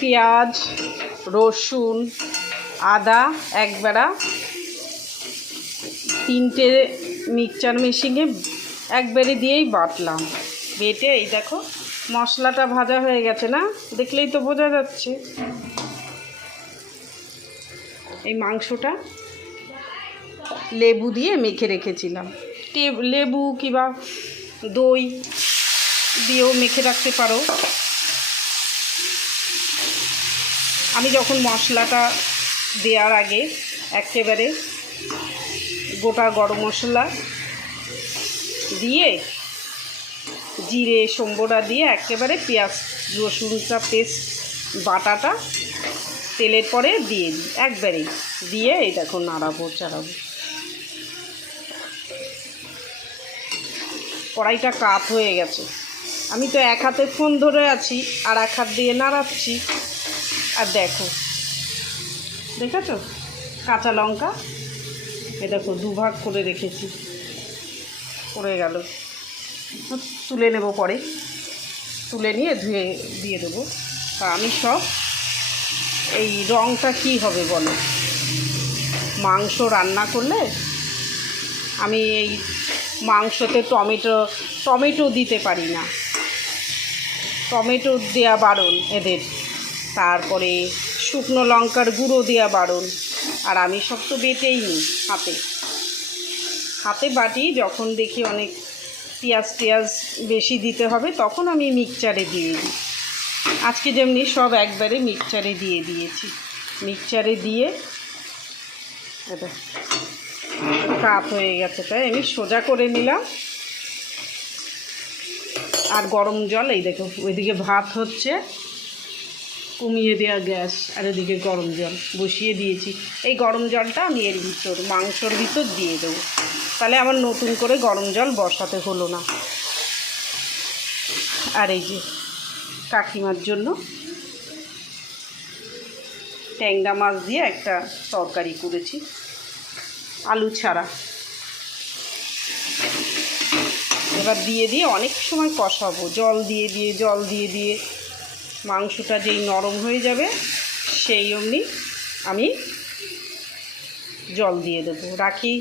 পেঁয়াজ, রসুন, আদা একবেলা 3টে মিক্সচার মেশিনে একবারে দিয়েই বাটলাম। বেটে এই দেখো মশলাটা ভাজা হয়ে গেছে না, দেখলেই তো বোঝা যাচ্ছে। এই মাংসটা লেবু দিয়ে মেখে রেখেছিলাম। লেবু কিংবা দই দিয়েও মেখে রাখতে পারো। আমি যখন মশলাটা দেওয়ার আগে একেবারে গোটা গরম মশলা দিয়ে জিরে সম্বরা দিয়ে একেবারে পেঁয়াজ রসুনটা পেস্ট বাটাটা তেলের পরে দিয়ে দিই, একবারেই দিয়ে এই দেখো নাড়াবো চাড়াবো। কড়াইটা কাত হয়ে গেছে, আমি তো এক হাতে ফোন ধরে আছি আর এক হাত দিয়ে নাড়াচ্ছি। আর দেখো, দেখেছো কাঁচা লঙ্কা এ দেখো দুভাগ করে রেখেছি, পড়ে গেল, তুলে নেব পরে, তুলে নিয়ে ধুয়ে দিয়ে দেবো। তা আমি সব এই রঙটা কি হবে বলো, মাংস রান্না করলে আমি এই মাংসতে টমেটো দিতে পারি না, টমেটো দেওয়া বারণ এদের, তারপরে শুকনো লঙ্কার গুঁড়ো দেওয়া বারণ। আর আমি সব তো বেটেই নিই, হাতে বাটি, যখন দেখি অনেক পেঁয়াজ বেশি দিতে হবে তখন আমি মিক্সচারে দিয়ে দিই। আজকে যেমনি সব একবারে মিক্সচারে দিয়ে দিয়েছি, মিক্সচারে দিয়ে এটা কাপ হয়ে গেছে, তাই আমি সোজা করে নিলাম। আর গরম জল এই দেখো, ওইদিকে ভাত হচ্ছে, কমিয়ে দেওয়া গ্যাস, আর এদিকে গরম জল বসিয়ে দিয়েছি। এই গরম জলটা আমি এর ভিতর মাংসর ভিতর দিয়ে দেবো, তাহলে আমার নতুন করে গরম জল বসাতে হলো না। আর এই যে কাকিমার জন্য ট্যাংরা মাছ দিয়ে একটা তরকারি করেছি, আলু ছাড়া। এবার দিয়ে অনেক সময় কষাবো, জল দিয়ে মাংসটা যেই নরম হয়ে যাবে সেই অমনি আমি জল দিয়ে দেবো, রাখি।